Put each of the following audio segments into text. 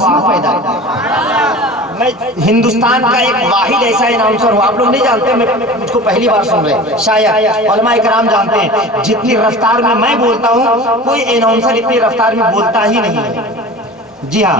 پیدا میں ہندوستان کا ایک واحد ایسا اناؤنسر ہوں، آپ لوگ نہیں جانتے، مجھ کو پہلی بار سن رہے، شاید علماء کرام جانتے ہیں، جتنی رفتار میں بولتا ہوں کوئی اناؤنسر اتنی رفتار میں بولتا ہی نہیں ہے۔ جی ہاں،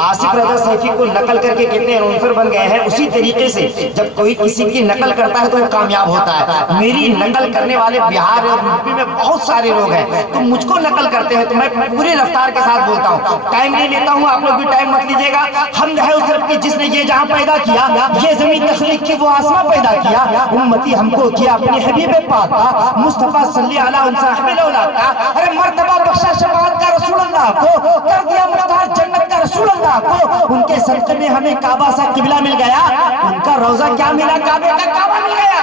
آصف رضا سیفی کو نقل کر کے کتنے اناؤنسر بن گئے ہیں، اسی طریقے سے جب کوئی کسی کی نقل کرتا ہے تو وہ کامیاب ہوتا ہے۔ میری نقل کرنے والے بہار اور یو پی میں بہت سارے لوگ ہیں، تو مجھ کو نقل کرتے ہیں تو میں پوری رفتار کے ساتھ بولتا ہوں، ٹائم نہیں لیتا ہوں، آپ لوگ بھی ٹائم مت لیجیے گا۔ حمد ہے اس رب کی جس نے یہ جہاں پیدا کیا، یہ زمین تخلیق کی وہ آسمان پیدا کیا، امتی ہم کو کیا اپنی حبیب پاک کا، مصطفیٰ صلی علیہ ان صاحب الاولاد کا، ارے مرتبہ بخشا شفاعت کا رسول اللہ کو، کر دیا مختار جنت کا رسول اللہ کو، ان کے صدقے میں ہمیں کعبہ سا قبلہ مل گیا، ان کا روزہ کیا ملا، کعبے کا کعبہ مل گیا،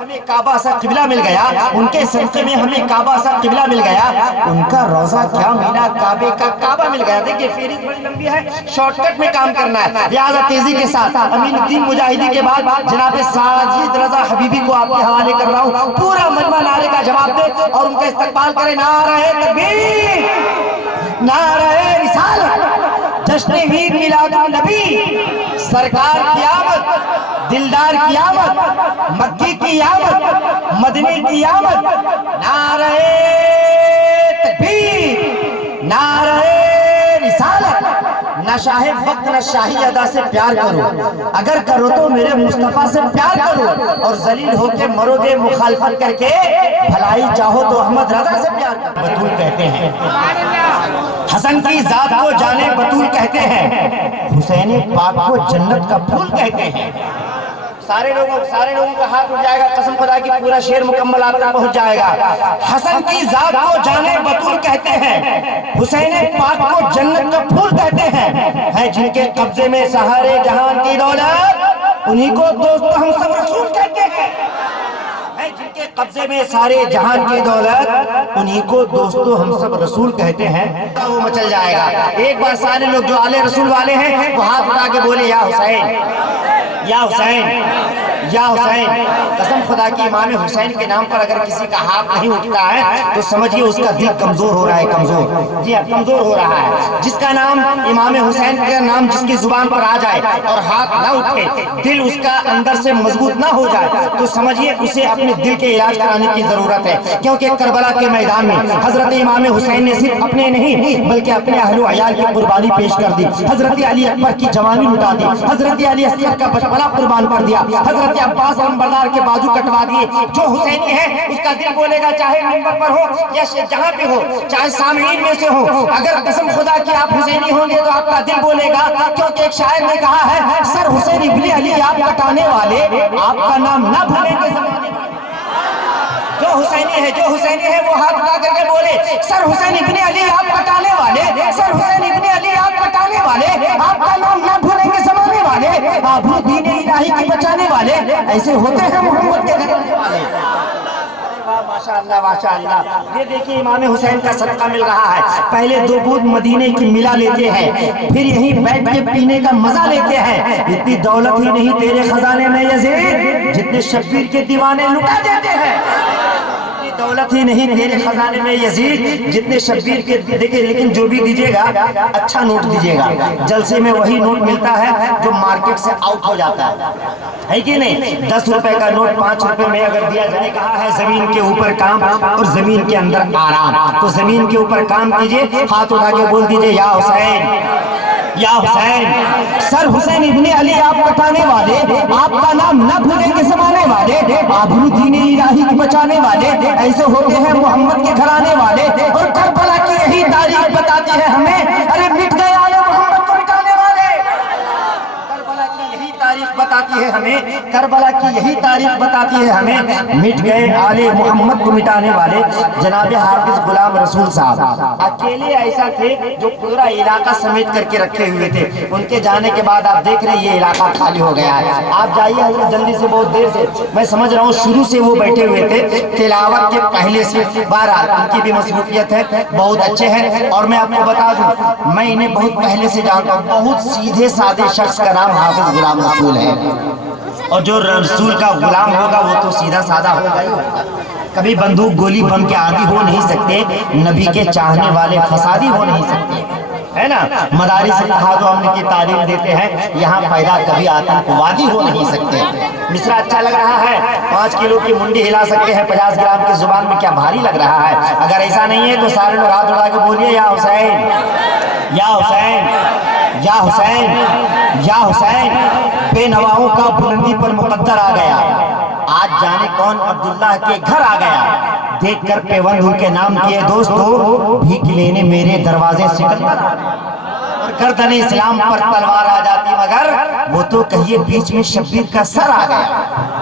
ہمیں کعبہ سا قبلہ مل گیا، ان کے صدقے میں ہمیں کعبہ سا قبلہ مل گیا، ان کا روزہ کیا ملا، کعبے کا کعبہ مل گیا۔ دیکھیں فہرست بڑی لمبی ہے، شارٹ کٹ میں کام کرنا ہے، لہذا تیزی کے ساتھ امین الدین مجاہدی کے بعد جناب ساجد رضا حبیبی کو آپ کے حوالے کر رہا ہوں، پورا مجمع نعرے کا جواب دے اور ان کا استقبال کرے۔ نعرہ تکبیر، نعرہ رسالت، جشن عید میلاد النبی، سرکار کی آمد، دلدار کی آمد، مکی کی آمد، مدنی کی آمد، نعرہ تکبیر، نعرہ رسالت۔ نہ شاہ وقت نہ شاہی ادا سے پیار کرو، اگر کرو تو میرے مصطفیٰ سے پیار کرو، اور ذلیل ہو کے مرو گے مخالفت کر کے، بھلائی چاہو تو احمد رضا سے پیار کرو۔ بطول کہتے ہیں حسن کی ذات کو جانے بطول کہتے ہیں، حسین پاک کو جنت کا پھول کہتے ہیں۔ سارے لوگوں کا ہاتھ اٹھ جائے گا، قسم خدا کی پورا شعر مکمل آپ تک پہنچ جائے گا۔ حسن کی ذات کو جانے بطول کہتے ہیں، حسین پاک کو جنت کا پھول کہتے ہیں جن کے قبضے میں سہارے جہان کی دولت، انہی کو دوست ہم سب رسول کہتے ہیں، جن کے قبضے میں سارے جہان کی دولت، انہی کو دوستو ہم سب رسول کہتے ہیں۔ وہ مچل جائے گا۔ ایک بار سارے لوگ جو آلے رسول والے ہیں وہ ہاتھ اٹھا کے بولے یا حسین، یا حسین، یا حسین۔ قسم خدا کی امام حسین کے نام پر اگر کسی کا ہاتھ نہیں اٹھتا ہے تو سمجھئے اس کا دل کمزور ہو رہا ہے، کمزور، جی کمزور ہو رہا ہے۔ جس کا نام امام حسین کا نام جس کی زبان پر آ جائے اور ہاتھ نہ اٹھے، دل اس کا اندر سے مضبوط نہ ہو جائے تو سمجھئے اسے اپنے دل کے علاج کرانے کی ضرورت ہے، کیونکہ کربلا کے میدان میں حضرت امام حسین نے صرف اپنے نہیں بلکہ اپنے اہل و عیال کی قربانی پیش کر دی۔ حضرت علی اکبر کی جوانی لٹا دی، حضرت علی اصغر کا بچپنا قربان کر دیا، حضرت عباس علمبردار کے بازو کٹوا دیے۔ جو حسینی ہے اس کا دل بولے گا، چاہے منبر پر ہو یا جہاں پہ ہو، چاہے سامعین میں سے ہو، اگر قسم خدا کی آپ حسینی ہوں گے تو آپ کا دل بولے گا، کیونکہ ایک شاعر نے کہا ہے، سر حسین ابن علی آپ کٹانے والے، آپ کا نام نہ بھولیں گے زمانے والے۔ جو حسینی ہے وہ ہاتھ اٹھا کر کے بولے، سر حسین ابن علی آپ کٹانے والے، سر حسین ابن علی آپ کٹانے والے، آپ کا نام نہ بھولیں گے زمانے والے، آبرو دین الہی کی بچانے والے، ایسے ہوتے ہیں محمد کے گھرانے والے۔ ماشاءاللہ ماشاءاللہ۔ یہ دیکھیں امام حسین کا صدقہ مل رہا ہے، پہلے 2 بوند مدینے کی ملا لیتے ہیں، پھر یہیں بیٹھ کے پینے کا مزہ لیتے ہیں۔ اتنی دولت ہی نہیں تیرے خزانے میں یزید، جتنے شبیر کے دیوانے لٹا دیتے ہیں۔ دولت ہی نہیں تیرے خزانے میں یزید، جتنے شبیر کے دیکھیں، لیکن جو بھی دیجیے گا اچھا نوٹ دیجیے گا۔ جلسے میں وہی نوٹ ملتا ہے جو مارکیٹ سے آؤٹ ہو جاتا ہے کہ نہیں؟ 10 روپے کا نوٹ 5 روپے میں اگر دیا جائے، کہا ہے زمین کے اوپر کام اور زمین کے اندر آرام، تو زمین کے اوپر کام کیجئے، ہاتھ اٹھا کے بول دیجئے یا حسین، یا حسین۔ سر حسین ابن علی آپ کٹانے والے، آپ کا نام نہ بھولیں گے زمانے والے، آبرو دین الہی کی بچانے والے، ایسے ہوتے ہیں محمد کے گھرانے والے۔ اور کربلا کی یہی تاریخ بتاتی ہے ہمیں، ارے مٹ گئے آل محمد کو مٹانے والے۔ کربلا کی یہی تاریخ بتاتی ہے ہمیں، کربلا کی یہی تاریخ بتاتی ہے ہمیں، مٹ گئے آل محمد کو مٹانے والے۔ جناب حافظ غلام رسول صاحب اکیلے ایسا تھے جو پورا علاقہ سمیت کر کے رکھے ہوئے تھے، ان کے جانے کے بعد آپ دیکھ رہے ہیں یہ علاقہ خالی ہو گیا ہے۔ آپ جائیے حضرت جلدی سے، بہت دیر سے، میں سمجھ رہا ہوں شروع سے وہ بیٹھے ہوئے تھے تلاوت کے پہلے سے، بہرحال ان کی بھی مصروفیت ہے، بہت اچھے ہیں۔ اور میں آپ کو بتا دوں میں انہیں بہت پہلے سے جانتا ہوں، بہت سیدھے سادے شخص کا نام حافظ غلام رسول ہے، اور جو رسول کا غلام ہوگا وہ تو سیدھا سادہ ہوگا ہی ہوگا، کبھی بندوق گولی بم کے عادی ہو نہیں سکتے، نبی کے چاہنے والے فسادی ہو نہیں سکتے۔ ہے نا، مدارس اتحاد و امن کی تعلیم دیتے ہیں، یہاں پیدا کبھی آتنکوادی ہو نہیں سکتے۔ مصرع اچھا لگ رہا ہے؟ 5 کلو کی منڈی ہلا سکتے ہیں 50 گرام کی زبان میں، کیا بھاری لگ رہا ہے؟ اگر ایسا نہیں ہے تو سارے لوگ ہاتھ اڑا کے بولیے یا حسین یا حسین یا حسین یا حسین۔ بے نواؤں کا بلندی پر مقدر آ گیا، آج جانے کون عبداللہ کے گھر آ گیا، دیکھ کر پیوند ان کے نام کیے دوستو، بھیک لینے میرے دروازے سکندر آ گیا۔ اور گردن اسلام پر تلوار آ جاتی مگر وہ تو کہیے بیچ میں شبیر کا سر آ گیا،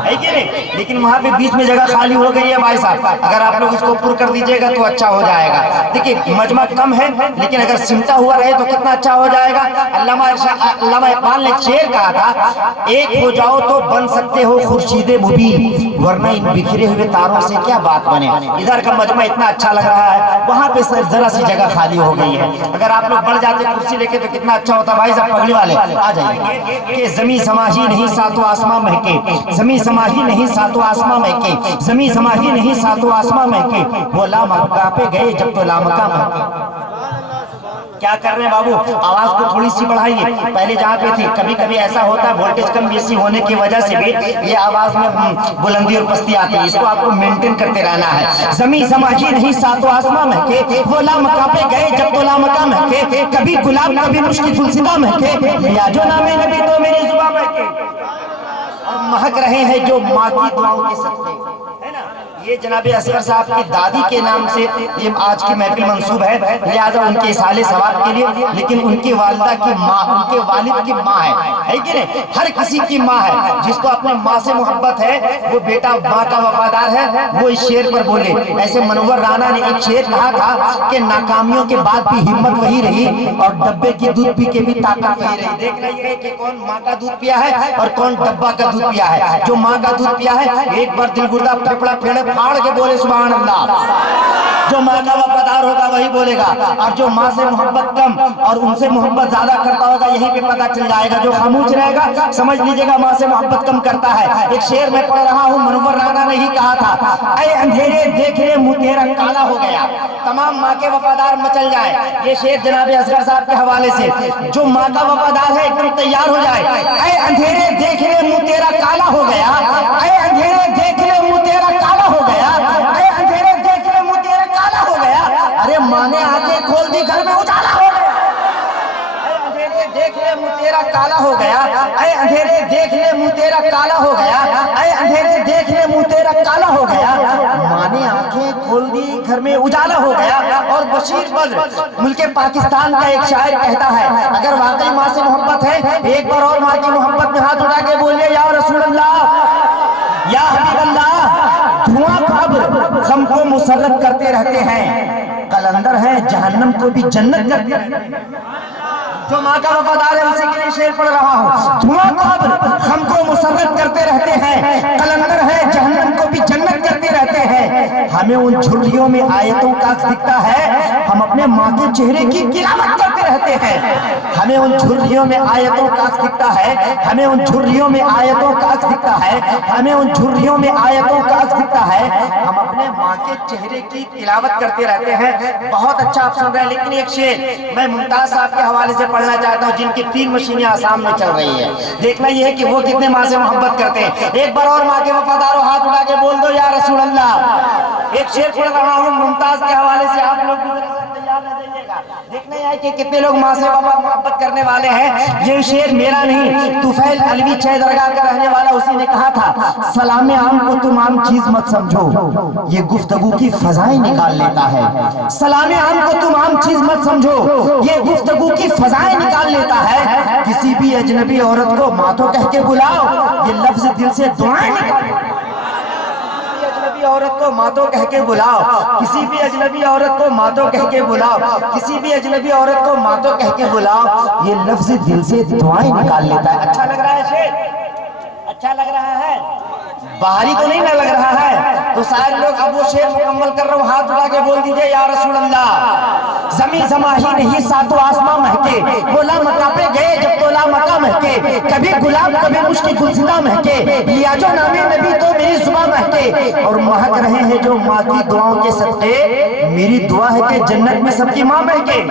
ہے کہ نہیں؟ لیکن وہاں پہ بیچ میں جگہ خالی ہو گئی ہے بھائی صاحب، اگر آپ لوگ اس کو پر کر دیجئے گا تو اچھا ہو جائے گا۔ دیکھیں مجمع کم ہے لیکن اگر سمٹا ہوا رہے تو کتنا اچھا ہو جائے گا۔ علامہ اقبال نے شعر کہا تھا، ایک ہو جاؤ تو بن سکتے ہو خورشید مبین، ورنہ ان بکھرے ہوئے تاروں سے کیا بات بنے۔ ادھر کا مجمع اتنا اچھا لگ رہا ہے، وہاں پہ ذرا سی جگہ خالی ہو گئی ہے، اگر آپ لوگ بڑھ جاتے کرسی لے کے تو کتنا اچھا ہوتا۔ بھائی صاحب پگڑی والے آ جائیے کہ زمین سماہی نہیں ساتوں آسماں مہکے، زمین سماہی نہیں ساتوں آسماں مہکے، زمین سماہی نہیں ساتوں آسماں مہکے، وہ لامکہ پہ گئے جب تو لامکہ مہکے۔ کیا کر رہے ہیں بابو؟ آواز کو تھوڑی سی بڑھائیے، پہلے جہاں پہ تھی کبھی کبھی ایسا ہوتا ہے وولٹیج کم بیسی ہونے کی وجہ سے بھی یہ آواز میں بلندی اور پستی آتی ہے، اس کو آپ کو مینٹین کرتے رہنا ہے۔ زمین سماہی نہیں ساتوں آسماں مہکے، وہ لامکہ پہ گئے جب تو لامکہ مہکے، کبھی گلاب کبھی مشک گلستہ مہکے، لیا جو نام نبی تو میری زباں مہکے، اور مہک رہے ہیں جو ماں کی دعاؤں کے صدقے، ہے نا۔ یہ جناب اصغر صاحب کی دادی کے نام سے یہ آج کی محفل منصوب ہے، لہذا ان کے اصالِ ثواب کے لیے، لیکن ان کی والدہ کی ماں ان کے والد کی ماں ہے کہ نہیں؟ ہر کسی کی ماں ہے، جس کو اپنی ماں سے محبت ہے وہ بیٹا ماں کا وفادار ہے، وہ اس شعر پر بولے۔ ایسے منور رانا نے ایک شعر کہا تھا کہ ناکامیوں کے بعد بھی ہمت وہی رہی اور ڈبے کی دودھ پی کے بھی طاقت وہی رہی۔ دیکھ رہی ہے کہ کون ماں کا دودھ پیا ہے اور کون ڈبہ کا دودھ پیا ہے۔ جو ماں کا دودھ پیا ہے ایک بار دل گردہ پھپڑا پھیڑے پھاڑ کے بولے سبحان اللہ، جو ماں کا وفادار ہوگا وہی بولے گا، اور جو ماں سے محبت کم اور ان سے محبت زیادہ کرتا ہوگا یہیں پہ پتہ چل جائے گا، جو خاموش رہے گا سمجھ لیجئے گا ماں سے محبت کم کرتا ہے۔ ایک شعر میں پڑھ رہا ہوں، منور رانا نے ہی کہا تھا، اے اندھیرے دیکھ لے منہ تیرا کالا ہو گیا، تمام ماں کے وفادار مچل جائے۔ یہ شعر جناب اصغر صاحب کے حوالے سے، جو ماں کا وفادار ہے ایک دم تیار ہو جائے۔ اے اندھیرے دیکھ لے منہ تیرا کالا ہو گیا، اے اندھیرے دیکھ لے منہ تیرا کالا ہو گیا، اے اندھیرے دیکھ لے منہ تیرا کالا ہو گیا، ارے ماں نے آنکھیں کھول دی گھر میں اجالا ہو گیا۔ اے اندھیرے دیکھ لے منہ تیرا کالا ہو گیا، اے اندھیرے دیکھ لے منہ تیرا کالا ہو گیا، اے اندھیرے دیکھ لے منہ تیرا کالا ہو گیا، ماں نے آنکھیں کھول دی گھر میں اجالا ہو گیا۔ اور بشیر بدر ملک پاکستان کا ایک شاعر کہتا ہے، اگر واقعی ماں سے محبت ہے ایک بار اور ماں کی محبت میں ہاتھ اٹھا کے بولیے یا رسول اللہ یا حبیب اللہ۔ دھواں قبر غم کو مسرت کرتے رہتے ہیں، قلندر ہیں جہنم کو بھی جنت کرتے رہتے ہیں۔ جو ماں کا وفادار ہے اسی کے لیے شعر پڑھ رہا ہوں، دھواں قبر غم کو مسرت کرتے رہتے ہیں، قلندر ہیں جہنم کو بھی جنت کرتے رہتے ہیں۔ ہمیں ان جھریوں میں آیتوں کا عکس دکھتا ہے، ہم اپنے ماں کے چہرے کی تلاوت کرتے رہتے ہیں۔ ہمیں ان جھریوں میں آیتوں کا عکس دکھتا ہے، ہمیں ان جھریوں میں آیتوں کا عکس دکھتا ہے، ہمیں ان جھریوں میں آیتوں کا عکس دکھتا ہے، ہم اپنے ماں کے چہرے کی تلاوت کرتے رہتے ہیں۔ بہت اچھا آپ سن رہے ہیں، لیکن ایک شعر میں ممتاز صاحب کے حوالے سے پڑھنا چاہتا ہوں، جن کی 3 مشینیں آسام میں چل رہی ہے۔ دیکھنا یہ ہے کہ وہ کتنے ماں سے محبت کرتے ہیں۔ ایک بار اور ماں کے وفاداروں ہاتھ اٹھا کے بول دو یا رسول اللہ۔ ایک شعر پڑھ رہا ہوں ممتاز کے حوالے سے، آپ لوگ بھی ذرا سا تیار رہ جائیے گا، دیکھنا یہ ہے کہ کتنے لوگ ماں سے محبت کرنے والے ہیں۔ یہ شعر میرا نہیں، طفیل علوی چھ درگاہ کا رہنے والا، اسی نے کہا تھا، سلام عام کو تم عام چیز مت سمجھو، یہ گفتگو کی فضائیں نکال لیتا ہے۔ سلام عام کو تم عام چیز مت سمجھو، یہ گفتگو کی فضائیں نکال لیتا ہے۔ کسی بھی اجنبی عورت کو ماں تو کہہ کے بلاؤ، یہ لفظ دل سے دعائیں نکال لیتا ہے۔ عورت کو ماں تو کہہ کے بلاؤ، کسی بھی اجنبی عورت کو ماں تو کہہ کے بلاؤ، کسی بھی اجنبی عورت کو ماں تو کہہ کے بلاؤ، یہ لفظ دل سے دعائیں نکال لیتا ہے۔ اچھا لگ رہا ہے شعر؟ اچھا لگ رہا ہے؟ باہری تو نہیں نہ لگ رہا ہے؟ تو سارے لوگ اب وہ شعر مکمل کر رہا ہوں، ہاتھ اٹھا کے بول دیجئے یا رسول اللہ۔ زمین سماہی نہیں ساتوں آسماں مہکے، وہ لامکہ پہ گئے جب تو گلا مکہ مہکے، کبھی گلاب کبھی مشک گلزدہ مہکے، لیا جو نام نبی تو میری زبان مہکے، اور مہک رہے ہیں جو ماں کی دعاؤں کے صدقے، میری دعا ہے کہ جنت میں سب کی ماں مہکے۔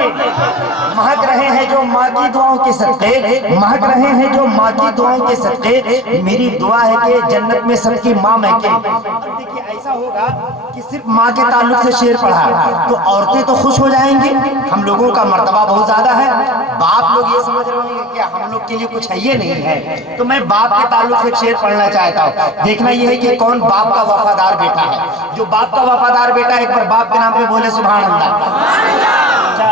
مہک رہے ہیں جو ماں کی دعاؤں کے صدقے، مہک رہے ہیں جو ماں کی دعاؤں کے صدقے، میری دعا ہے کہ جنت میں سب کی ماں مہکے۔ اب دیکھیے ایسا ہوگا کہ صرف ماں کے تعلق سے شعر پڑھا تو عورتیں تو خوش ہو جائیں گی، ہم لوگوں کا مرتبہ بہت زیادہ ہے، باپ لوگ یہ سمجھ رہے ہیں کہ ہم لوگ کے لیے کچھ ہے یہ نہیں ہے، تو میں باپ کے تعلق سے شعر پڑھنا چاہتا ہوں۔ دیکھنا یہ ہے کہ کون باپ کا وفادار بیٹا ہے۔ جو باپ کا وفادار بیٹا ہے ایک بار باپ کے نام پہ بولے سبحان اللہ۔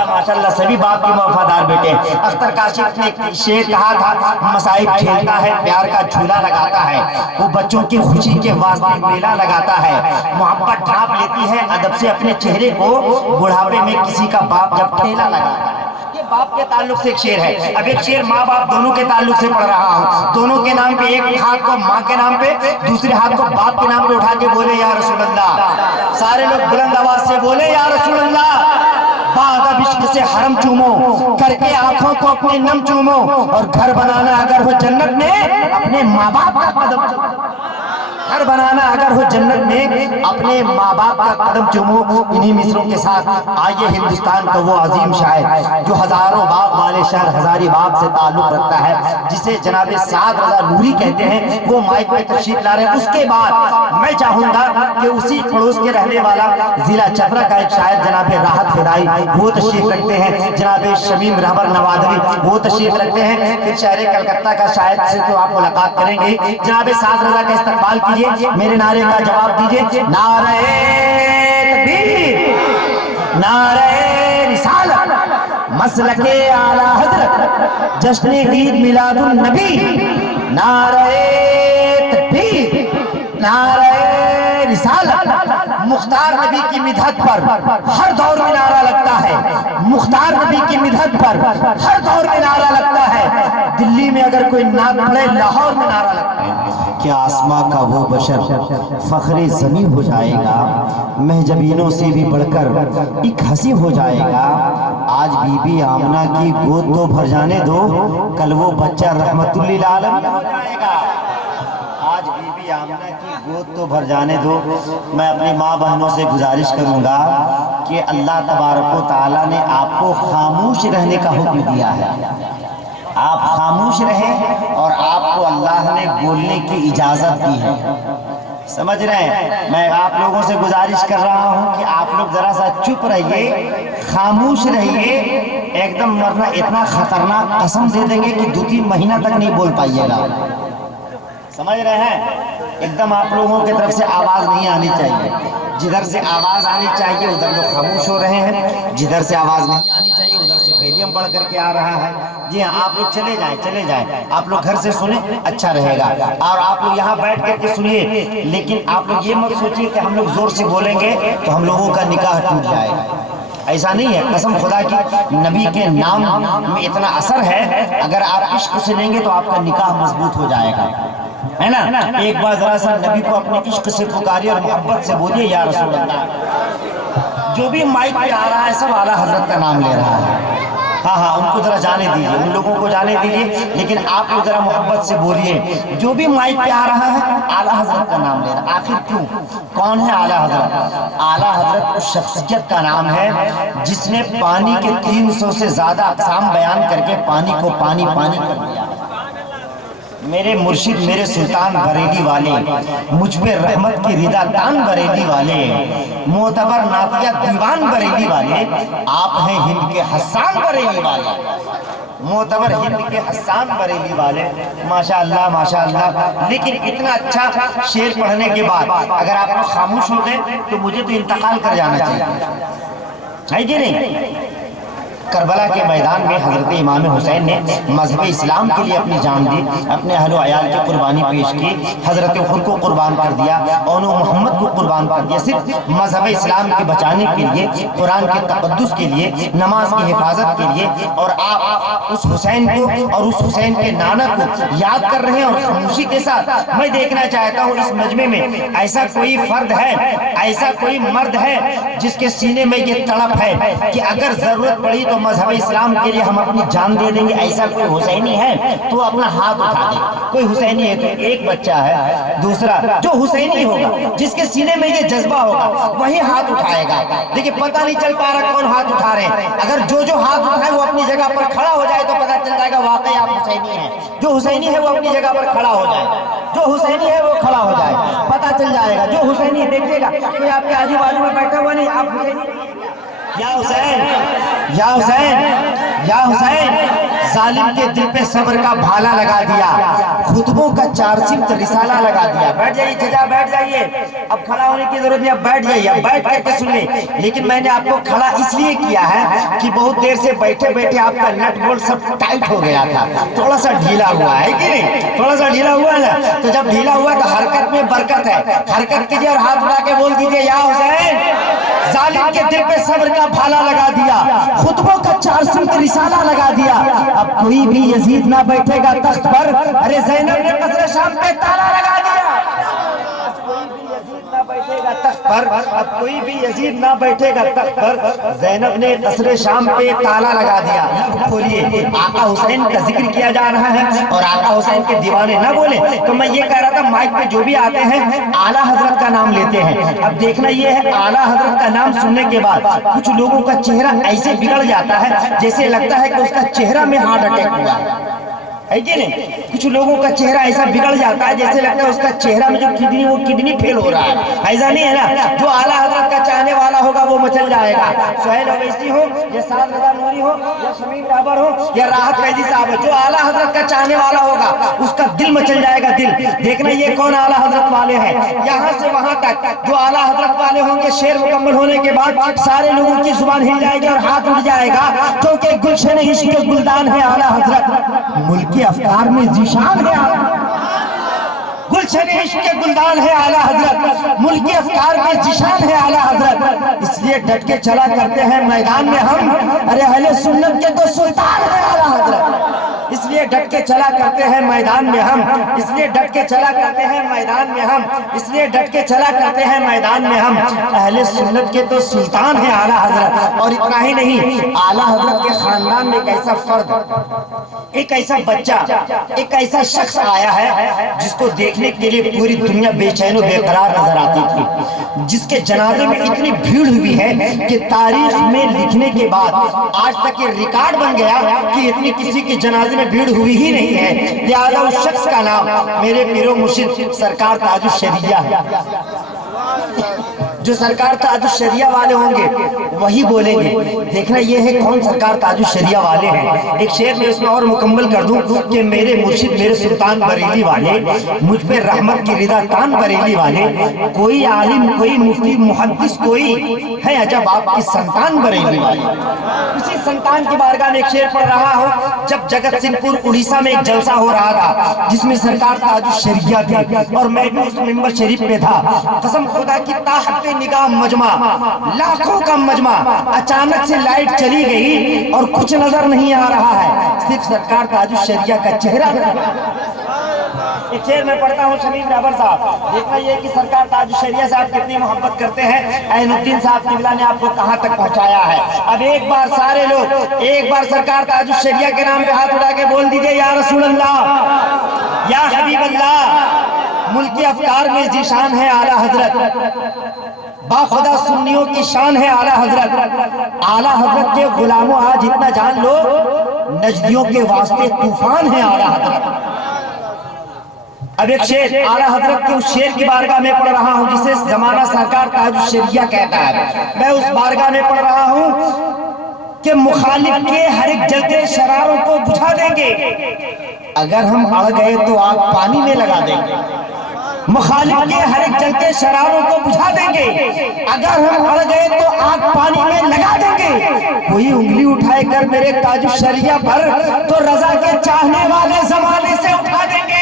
ماشاءاللہ سبھی باپ کی وفادار بیٹے۔ اختر کاشف نے ایک شعر کہا تھا، مصائب جھیلتا ہے پیار کا جھولا لگاتا ہے، وہ بچوں کی خوشی کے واسطے میلہ لگاتا ہے، محبت ڈھانپ لیتی ہے ادب سے اپنے چہرے کو، بڑھاپے میں کسی کا باپ جب ٹھیلا لگاتا ہے۔ یہ باپ کے تعلق سے ایک شعر ہے۔ اب ایک شعر ماں باپ دونوں کے تعلق سے پڑھ رہا ہوں، دونوں کے نام پہ، ایک ہاتھ کو ماں کے نام پہ، دوسرے ہاتھ کو باپ کے نام پہ اٹھا کے بولے یا رسول اللہ۔ سارے لوگ بلند آواز سے بولے یا رسول اللہ۔ بادب عشق سے حرم چومو، کر کے آنکھوں کو اپنے نم چومو، اور گھر بنانا اگر ہو جنت میں اپنے ماں باپ کا قدم چومو۔ گھر بنانا اگر ہو جنت میں اپنے ماں باپ کا قدم چومو۔ انہی مصروں کے ساتھ آئیے ہندوستان کا وہ عظیم شاعر جو ہزاروں باغ والے شہر ہزاری باغ سے تعلق رکھتا ہے، جسے جناب سعد رضا نوری کہتے ہیں، وہ مائک پہ تشریف لا رہے ہیں۔ اس کے بعد میں چاہوں گا کہ اسی پڑوس کے رہنے والا ضلع چترا کا ایک شاعر جناب راحت فدائی وہ تشریف رکھتے ہیں، جناب شمیم رہبر نوادوی وہ تشریف رکھتے ہیں، پھر شہر کلکتہ کا شاعر سے تو آپ ملاقات کریں گے۔ جناب سعد رضا کا استقبال کیجئے، میرے نعرے کا جواب دیجئے، نعرہ تکبیر، نعرہ رسالت، مسلک اعلیٰ حضرت، جشن عید میلاد النبی، نعرہ تکبیر، نعرہ رسالت۔ مختار نبی کی مدحت پر ہر دور میں نعرہ لگتا ہے، مختار نبی کی مدحت پر ہر دور میں نعرہ لگتا ہے، دلی میں اگر کوئی نعت پڑھے لاہور میں نعرہ لگتا ہے۔ کیا آسماں کا وہ بشر فخر زمین ہو جائے گا، مہجبینوں سے بھی بڑھ کر ایک ہنسی ہو جائے گا، آج بی بی آمنہ کی گود تو بھر جانے دو، کل وہ بچہ رحمت للعالمین ہو جائے گا، آج بی بی آمنہ کی گود تو بھر جانے دو۔ میں اپنی ماں بہنوں سے گزارش کروں گا کہ اللہ تبارک و تعالیٰ نے آپ کو خاموش رہنے کا حکم دیا ہے، آپ خاموش رہیں، اور آپ کو اللہ نے بولنے کی اجازت دی ہے، سمجھ رہے ہیں؟ میں آپ لوگوں سے گزارش کر رہا ہوں کہ آپ لوگ ذرا سا چپ رہیے، خاموش رہیے، ایک دم ورنہ اتنا خطرناک قسم دے دیں گے کہ 2-3 مہینہ تک نہیں بول پائیے گا، سمجھ رہے ہیں؟ ایک دم آپ لوگوں کی طرف سے آواز نہیں آنی چاہیے، جدھر سے آواز آنی چاہیے ادھر لوگ خاموش ہو رہے ہیں، جدھر سے آواز نہیں آنی چاہیے ادھر سے ویلیم بڑھ کر کے آ رہا ہے۔ جی ہاں، آپ لوگ چلے جائیں، آپ لوگ گھر سے سنیں، اچھا رہے گا، اور آپ لوگ یہاں بیٹھ کر کے سنیے، لیکن آپ لوگ یہ مت سوچیے کہ ہم لوگ زور سے بولیں گے تو ہم لوگوں کا نکاح ٹوٹ جائے گا، ایسا نہیں ہے، قسم خدا کی، نبی کے نام میں اتنا اثر ہے، اگر آپ عشق سے لیں گے تو آپ کا نکاح مضبوط ہو جائے گا، ہے نا؟ ایک بار ذرا سا نبی کو اپنے عشق سے پکاریے اور محبت سے بولیے یا رسول اللہ۔ جو بھی مائک پہ آ رہا ہے سب اعلیٰ حضرت کا نام لے رہا ہے، ہاں ان کو ذرا جانے دیجیے، ان لوگوں کو جانے دیجیے، لیکن آپ لوگ ذرا محبت سے بولیے، جو بھی مائک پہ آ رہا ہے اعلیٰ حضرت کا نام لے رہا ہے۔ آخر کیوں؟ کون ہے اعلیٰ حضرت؟ اعلیٰ حضرت اس شخصیت کا نام ہے جس نے پانی کے 300 سے زیادہ اقسام بیان کر کے پانی کو پانی کر دیا۔ میرے مرشد میرے سلطان بریلی والے، مجھ پہ رحمت کی رضا دان بریلی والے، معتبر نعتیہ دیوان بریلی والے، آپ ہیں ہند کے حسان بریلی والے، معتبر ہند کے حسان بریلی والے، ماشاءاللہ ماشاءاللہ۔ لیکن اتنا اچھا شعر پڑھنے کے بعد اگر آپ لوگ خاموش ہو گئے تو مجھے تو انتقال کر جانا چاہیے، ہے کہ نہیں؟ کربلا کے میدان میں حضرت امام حسین نے مذہب اسلام کے لیے اپنی جان دی، اپنے اہل و عیال کی قربانی پیش کی، حضرت خود کو قربان کر دیا، اونو محمد کو قربان کر دیا، صرف مذہب اسلام کے بچانے کے لیے، قرآن کے تقدس کے لیے، نماز کی حفاظت کے لیے، اور آپ اس حسین کو اور اس حسین کے نانا کو یاد کر رہے ہیں اور خاموشی کے ساتھ۔ میں دیکھنا چاہتا ہوں اس مجمع میں ایسا کوئی فرد ہے، ایسا کوئی مرد ہے جس کے سینے میں یہ تڑپ ہے کہ اگر ضرورت پڑی تو تو مذہب اسلام کے لیے ہم اپنی جان دے دیں گے، ایسا کوئی حسینی ہے تو اپنا ہاتھ اٹھا دے۔ کوئی حسینی ہے تو ایک بچہ ہے، دوسرا جو حسینی ہوگا، جس کے سینے میں یہ جذبہ ہوگا وہی ہاتھ اٹھائے گا۔ دیکھیں پتہ نہیں چل پا رہا کون ہاتھ اٹھا رہے ہیں، اگر جو ہاتھ اٹھائے وہ اپنی جگہ پر کھڑا ہو جائے تو پتہ چل جائے گا واقعی آپ حسینی ہیں۔ جو حسینی ہے وہ اپنی جگہ پر کھڑا ہو جائے، جو حسینی ہے وہ کھڑا ہو جائے، پتہ چل جائے گا۔ جو حسینی ہے دیکھیے گا کوئی آپ کے آجو بازو میں بیٹھا ہوا نہیں، آپ حسینی یا حسین یا حسین یا حسین، ظالم کے دل پہ صبر کا بھالا لگا دیا، خطبوں کا 4 سمت رسالہ لگا دیا۔ بیٹھ جائیے چچا، بیٹھ جائیے، اب کھڑا ہونے کی ضرورت نہیں، اب بیٹھ جائیے، اب بیٹھ کر کے سن لیں۔ لیکن میں نے آپ کو کھڑا اس لیے کیا ہے کہ بہت دیر سے بیٹھے بیٹھے آپ کا نٹ بولٹ سب ٹائٹ ہو گیا تھا، تھوڑا سا ڈھیلا ہوا ہے کہ نہیں، تھوڑا سا ڈھیلا ہوا ہے نا، تو جب ڈھیلا ہوا تو حرکت میں برکت ہے، حرکت کیجیے اور ہاتھ اٹھا کے بول دیجیے یا حسین، ظالم کے دل پہ صبر کا بھالا لگا دیا، خطبوں کا 4 سمت رسالہ لگا دیا۔ اب کوئی بھی یزید نہ بیٹھے گا تخت پر، ارے زینب نے قصر شام پہ تالا لگا دیا۔ اب کوئی بھی یزید نہ بیٹھے گا تخت پر، زینب نے قصر شام پہ تالا لگا دیا۔ کھولیے، آقا حسین کا ذکر کیا جا رہا ہے اور آقا حسین کے دیوانے نہ بولے تو میں یہ کہہ رہا تھا مائک پہ جو بھی آتے ہیں اعلیٰ حضرت کا نام لیتے ہیں۔ اب دیکھنا یہ ہے اعلیٰ حضرت کا نام سننے کے بعد کچھ لوگوں کا چہرہ ایسے بگڑ جاتا ہے جیسے لگتا ہے کہ اس کا چہرہ میں ہارٹ اٹیک ہوا ہے کہ نہیں؟ کچھ لوگوں کا چہرہ ایسا بگڑ جاتا ہے جیسے لگتا ہے اس کا چہرہ میں جو کڈنی وہ کڈنی فیل ہو رہا ہے، ایسا نہیں ہے نا؟ جو اعلیٰ حضرت کا چاہنے والا ہوگا وہ مچل جائے گا، سہیل اویسی ہو یا سعد رضا نوری ہو یا شمیم رابر ہو یا راحت فیضی صاحب ہو، جو اعلیٰ حضرت کا چاہنے والا ہوگا اس کا دل مچل جائے گا، دل۔ دیکھنا یہ کون اعلیٰ حضرت والے ہیں، یہاں سے وہاں تک جو اعلیٰ حضرت والے ہوں گے شعر مکمل ہونے کے بعد سارے لوگوں کی زبان ہل جائے گی اور ہاتھ اٹھ جائے گا، کیونکہ گلشن عشق کے گلدان ہے اعلیٰ حضرت، ملک کے افکار میں ذیشان ہے گلشن عشق کے گلدان ہے اعلیٰ حضرت، ملک کے افکار میں ذیشان ہے اعلیٰ حضرت، اس لیے ڈٹ کے چلا کرتے ہیں میدان میں ہم، ارے اہل سنت کے تو سلطان ہے اعلیٰ حضرت، اس لیے ڈٹ کے چلا کرتے ہیں میدان میں ہم، اس لیے ڈٹ کے چلا کرتے ہیں میدان میں ہم، اس لیے ڈٹ کے چلا کرتے ہیں میدان میں ہم، اہل سنت کے تو سلطان ہیں اعلیٰ حضرت۔ اور اتنا ہی نہیں، اعلیٰ حضرت کے خاندان میں ایک ایسا فرد، ایک ایسا بچہ، ایک ایسا شخص آیا ہے جس کو دیکھنے کے لیے پوری دنیا بے چین و بے قرار نظر آتی تھی، جس کے جنازے میں اتنی بھیڑ ہوئی ہے کہ تاریخ میں لکھنے کے بعد آج تک یہ ریکارڈ بن گیا کہ اتنی کسی کے جنازے میں بھیڑ ہوئی ہی نہیں ہے، لہذا اس شخص کا نام میرے پیر و مرشد سرکار تاج الشریعہ ہے۔ جو سرکار تاج الشریعہ والے ہوں گے وہی بولیں گے۔ دیکھنا یہ ہے کون سرکار تاج الشریعہ والے ہیں۔ ایک شعر میں اس میں اور مکمل کر دوں کہ میرے مرشد میرے سلطان بریلی والے، مجھ پہ رحمت کی رضا تان بریلی والے، کوئی عالم کوئی مفتی محدث کوئی ہے عجب آپ کی سنتان بریلی والے۔ اسی سنتان کی بارگاہ میں ایک شعر پڑھ رہا ہوں، جب جگت سنگھ پور اڑیسہ میں ایک جلسہ ہو رہا تھا جس میں سرکار تاج الشریعہ تھے اور میں بھی اس ممبر شریف پہ تھا، قسم خدا کی تاحت نگاہ مجمع، لاکھوں کا مجمع، اچانک سے لائٹ چلی گئی اور کچھ نظر نہیں آ رہا ہے، صرف سرکار تاج الشریعہ کا چہرہ۔ ایک شعر میں پڑھتا ہوں شمیم رابر صاحب، دیکھنا یہ کہ سرکار تاج الشریعہ صاحب کتنی محبت کرتے ہیں، عین الدین صاحب قبلہ نے آپ کو کہاں تک پہنچایا ہے۔ اب ایک بار سارے لوگ ایک بار سرکار تاج الشریعہ کے نام پہ ہاتھ اٹھا کے بول دیجئے یا رسول اللہ، یا حبیب اللہ، ملک کے افکار میں ذیشان ہے اعلیٰ حضرت، باخدا سنیوں کی شان ہے اعلیٰ حضرت، اعلیٰ حضرت کے غلاموں آج اتنا جان لو نجدیوں کے واسطے طوفان ہے اعلیٰ حضرت۔ اب ایک شعر اعلیٰ حضرت کے اس شعر کی بارگاہ میں پڑھ رہا ہوں جسے زمانہ سرکار تاج الشریعہ کہتا ہے، میں اس بارگاہ میں پڑھ رہا ہوں کہ مخالف کے ہر ایک جلتے شراروں کو بجھا دیں گے، اگر ہم اڑ گئے تو آگ پانی میں لگا دیں گے، مخالف کے ہر ایک جلتے شراروں کو بجھا دیں گے، اگر ہم اڑ گئے تو آگ پانی میں لگا دیں گے، کوئی انگلی اٹھائے کر میرے تاج الشریعہ پر تو رضا کے چاہنے والے زمانے سے اٹھا دیں گے،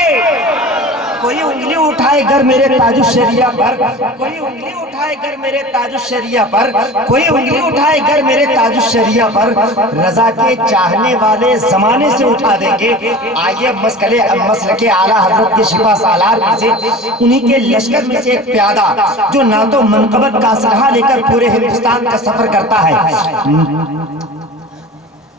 کوئی انگلی اٹھائے گر میرے تاج الشریعہ پر، کوئی انگلی اٹھائے گر میرے تاج الشریعہ پر، کوئی انگلی اٹھائے گر میرے تاج الشریعہ پر، رضا کے چاہنے والے زمانے سے اٹھا دیں گے۔ آئیے مسلک اعلیٰ حضرت کے شفا سالار میں سے انہی کے لشکر میں سے ایک پیادہ جو نعت و منقبت کا اسلحہ لے کر پورے ہندوستان کا سفر کرتا ہے،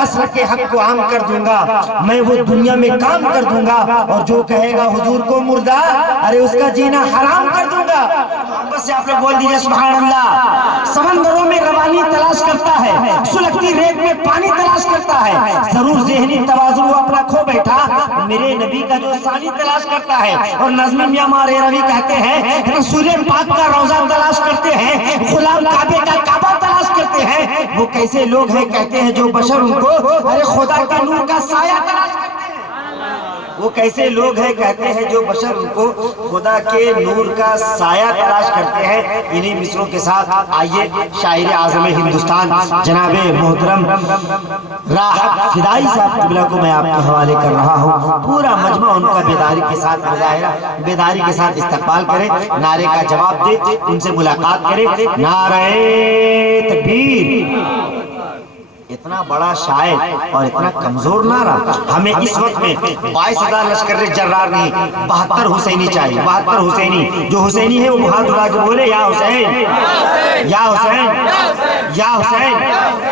مسلک حق کو عام کر دوں گا، میں وہ دنیا میں کام کر دوں گا، اور جو کہے گا حضور کو مردہ، ارے اس کا جینا حرام کر دوں گا۔ بس سے آپ لوگ بول دیجئے سبحان اللہ۔ سمندروں میں روانی تلاش کرتا ہے، سلگتی ریت میں پانی تلاش کرتا ہے، ضرور ذہنی توازن وہ اپنا کھو بیٹھا، میرے نبی کا جو ثانی تلاش کرتا ہے۔ اور نظم میاں مارے روی کہتے ہیں رسول پاک کا روزہ تلاش کرتے ہیں، غلام کعبے کا کعبہ تلاش کرتے ہیں۔ وہ کیسے لوگ ہیں کہتے ہیں جو بشر ان کو ارے خدا کے نور کا سایہ تلاش کرتے ہیں۔ وہ کیسے لوگ ہیں کہتے ہیں جو بشر ان کو خدا کے نور کا سایہ تلاش کرتے ہیں۔ انہی مصروں کے ساتھ آئیے شاعر اعظم ہندوستان جناب محترم راحت فدائی صاحب قبلہ کو میں آپ کے حوالے کر رہا ہوں۔ پورا مجمع ان کا بیداری کے ساتھ مظاہرہ بیداری کے ساتھ استقبال کرے، نعرے کا جواب دے، ان سے ملاقات کرے۔ نعرہ تکبیر۔ اتنا بڑا شاعر اور اتنا کمزور نعرہ، ہمیں اس وقت میں 22,000 لشکر جرار نہیں، 72 حسینی چاہیے، 72 حسینی۔ جو حسینی ہے وہ ہاتھ اٹھا کے بولے یا حسین یا حسین یا حسین۔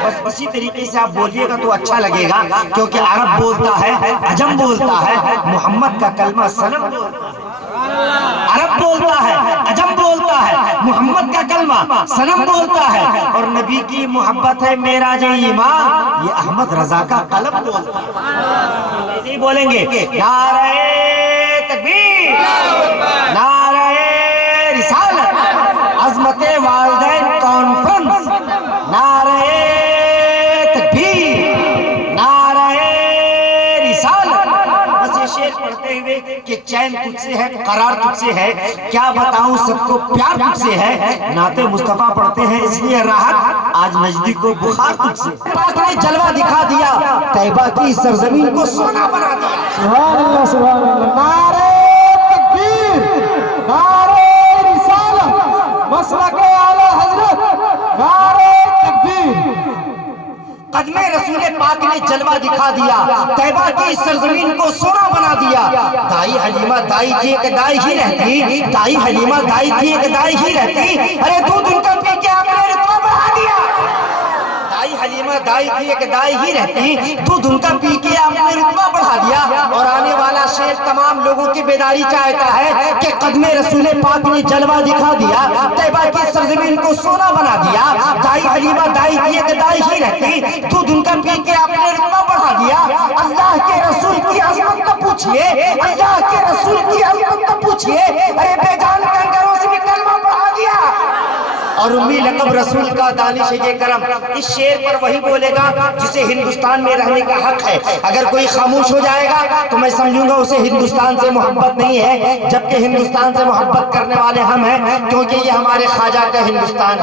بس اسی طریقے سے آپ بولیے گا تو اچھا لگے گا، کیونکہ عرب بولتا ہے، عجم بولتا ہے، محمد کا کلمہ صنم بولتا ہے۔ عرب بولتا ہے، عجم بولتا ہے، محمد کا کلمہ صنم بولتا ہے، اور نبی کی محبت ہے معراج ایمان، یہ احمد رضا کا قلم بولتا ہے۔ ایسے ہی بولیں گے نعرہ تکبیر، نعرہ رسالت، عظمت والدین کانفرنس، نعرہ تکبیر، نعرہ رسالت۔ بس یہ شعر پڑھتے ہوئے کہ چین تجھ سے ہے، قرار تجھ سے ہے، کیا بتاؤں سب کو پیار تجھ سے ہے، نعت مصطفیٰ پڑھتے ہیں اس لیے راحت آج نجدی کو بخار تجھ سے۔ پاک نے جلوہ دکھا دیا، طیبہ کی سرزمین کو سونا بنا دیا۔ سبحان اللہ سبحان اللہ۔ نعرہ تکبیر، نعرہ رسالت، مسلک اعلی حضرت، نعرہ تکبیر۔ قدم رسول پاک نے جلوہ دکھا دیا، طیبہ کی سرزمین کو سونا بنا دیا۔ دائی حلیمہ دائی تھی ایک دائی ہی رہتی، دائی حلیمہ دائی تھی ایک دائی ہی رہتی، ارے دودھ ان کا پی کے آپ نے رتبہ بڑھا دیا۔ دائی حلیمہ دائی تھی ایک دائی ہی رہتی، دودھ ان کا پی کے آپ نے رتبہ بڑھا دیا۔ اور آنے والا شعر تمام لوگوں کی بیداری چاہتا ہے کہ قدم رسول پاک نے جلوہ دکھا دیا، طیبہ کی سرزمین کو سونا بنا دیا۔ دائی حلیمہ دائی تھی ایک دائی ہی رہتی، دودھ ان کا پی کے آپ نے رتبہ بڑھا دیا۔ اللہ کے رسول کی عظمت کا پوچھئے، اللہ کے رسول کی عظمت کا پوچھئے، ارے بے جان کنگروں سے بھی کلمہ پڑھا دیا۔ اور امی لقب رسول کا دانش یہ کرم، اس شعر پر وہی بولے گا جسے ہندوستان میں رہنے کا حق ہے۔ اگر کوئی خاموش ہو جائے گا تو میں سمجھوں گا اسے ہندوستان سے محبت نہیں ہے، جبکہ ہندوستان سے محبت کرنے والے ہم ہیں، کیونکہ یہ ہمارے خواجہ کا ہندوستان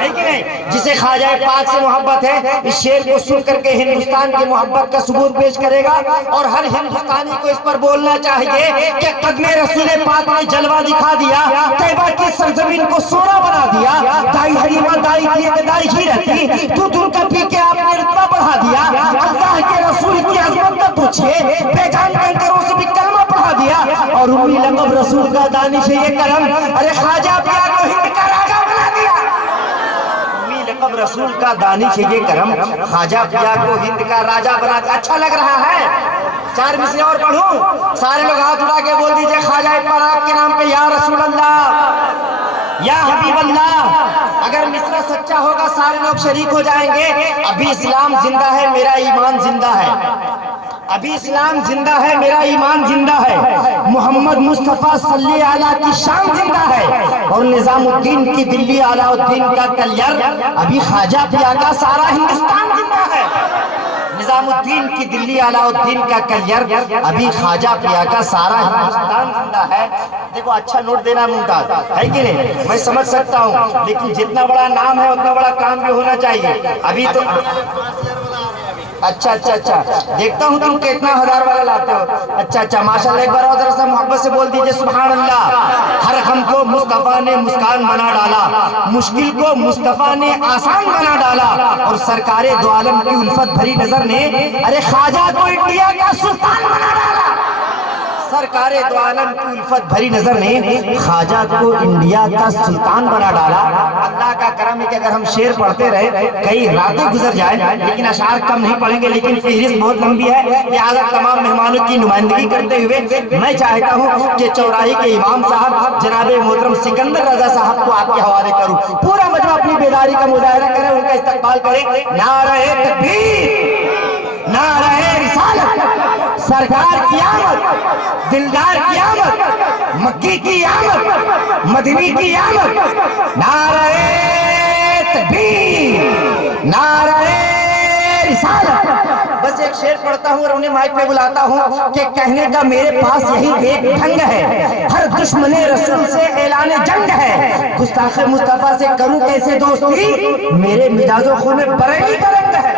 ہے کہ نہیں؟ جسے خواجہ پاک سے محبت ہے، اس شعر کو سن کر کے ہندوستان کی محبت کا ثبوت پیش کرے گا، اور ہر ہندوستانی کو اس پر بولنا چاہیے کہ قدم رسول پاک نے جلوہ دکھا دیا، طیبہ کی سرزمین کو سونا بنا دیا۔ دائی حلیمہ دائی تھی ایک دائی ہی رہتی، دودھ ان کا پی کے آپ نے رتبہ بڑھا دیا۔ اللہ کے رسول کی عظمت کا پوچھئے، بے جان کنکروں سے بھی کلمہ پڑھا دیا۔ اور امی لقب رسول کا دانش یہ کرم، ارے خواجہ پیا کو ہند کا راجہ بنا دیا۔ لقب رسول کا دانش یہ کرم، خواجہ پیا کو ہند کا راجہ بنا دیا۔ اچھا لگ رہا ہے؟ 4 مصرے اور پڑھوں؟ سارے لوگ ہاتھ اٹھا کے بول دیجئے خواجہ پاک کے نام پہ یا رسول اللہ، یا حبیب اللہ۔ اگر مصرع سچا ہوگا سارے لوگ شریک ہو جائیں گے۔ ابھی اسلام زندہ ہے، میرا ایمان زندہ ہے، ابھی اسلام زندہ ہے، میرا ایمان زندہ ہے، محمد مصطفیٰ صلی اللہ کی شان زندہ ہے، اور نظام الدین کی دلی علاء الدین کا کلیئر، ابھی خواجہ پیا کا سارا ہندوستان زندہ ہے۔ نظام الدین کی دلی علاء الدین کا کلیئر، ابھی خواجہ پیا کا سارا ہندوستان زندہ ہے۔ دیکھو اچھا نوٹ دینا ممتاز ہے کہ نہیں؟ میں سمجھ سکتا ہوں، لیکن جتنا بڑا نام ہے اتنا بڑا کام بھی ہونا چاہیے۔ ابھی تو اچھا دیکھتا ہوں تم کتنا 1000 والا لاتے ہو۔ اچھا ماشاءاللہ، ایک بار اور ذرا سا محبت سے بول دیجئے سبحان اللہ۔ ہر غم کو مصطفیٰ نے مسکان بنا ڈالا، مشکل کو مصطفیٰ نے آسان بنا ڈالا، اور سرکار دو عالم کی الفت بھری نظر نے ارے خواجہ کو انڈیا کا سلطان بنا ڈالا۔ سرکار دو عالم کی الفت بھری نظر نے خواجہ کو انڈیا کا سلطان بنا ڈالا۔ اللہ کا کرم ہے کہ اگر ہم شعر پڑھتے رہے کئی راتیں گزر جائیں لیکن اشعار کم نہیں پڑھیں گے، لیکن فہرست بہت لمبی ہے، لہٰذا تمام مہمانوں کی نمائندگی کرتے ہوئے میں چاہتا ہوں کہ چوراہی کے امام صاحب جناب محترم سکندر رضا صاحب کو آپ کے حوالے کروں، پورا مجمع اپنی بیداری کا مظاہرہ کرے، ان کا استقبال کرے۔ نعرہ تکبیر، نعرہ رسالت، سرکار کی آمد، دلدار کی آمد، مکی کی آمد، مدنی کی آمد، نعرہ تکبیر، نعرہ رسالت۔ بس ایک شعر پڑھتا ہوں اور انہیں مائک پہ بلاتا ہوں کہ کہنے کا میرے پاس یہی ایک ڈھنگ ہے، ہر دشمن رسول سے اعلان جنگ ہے، گستاخ مصطفیٰ سے کروں کیسے دوستی، میرے مزاج و خون میں بریلی کا رنگ ہے۔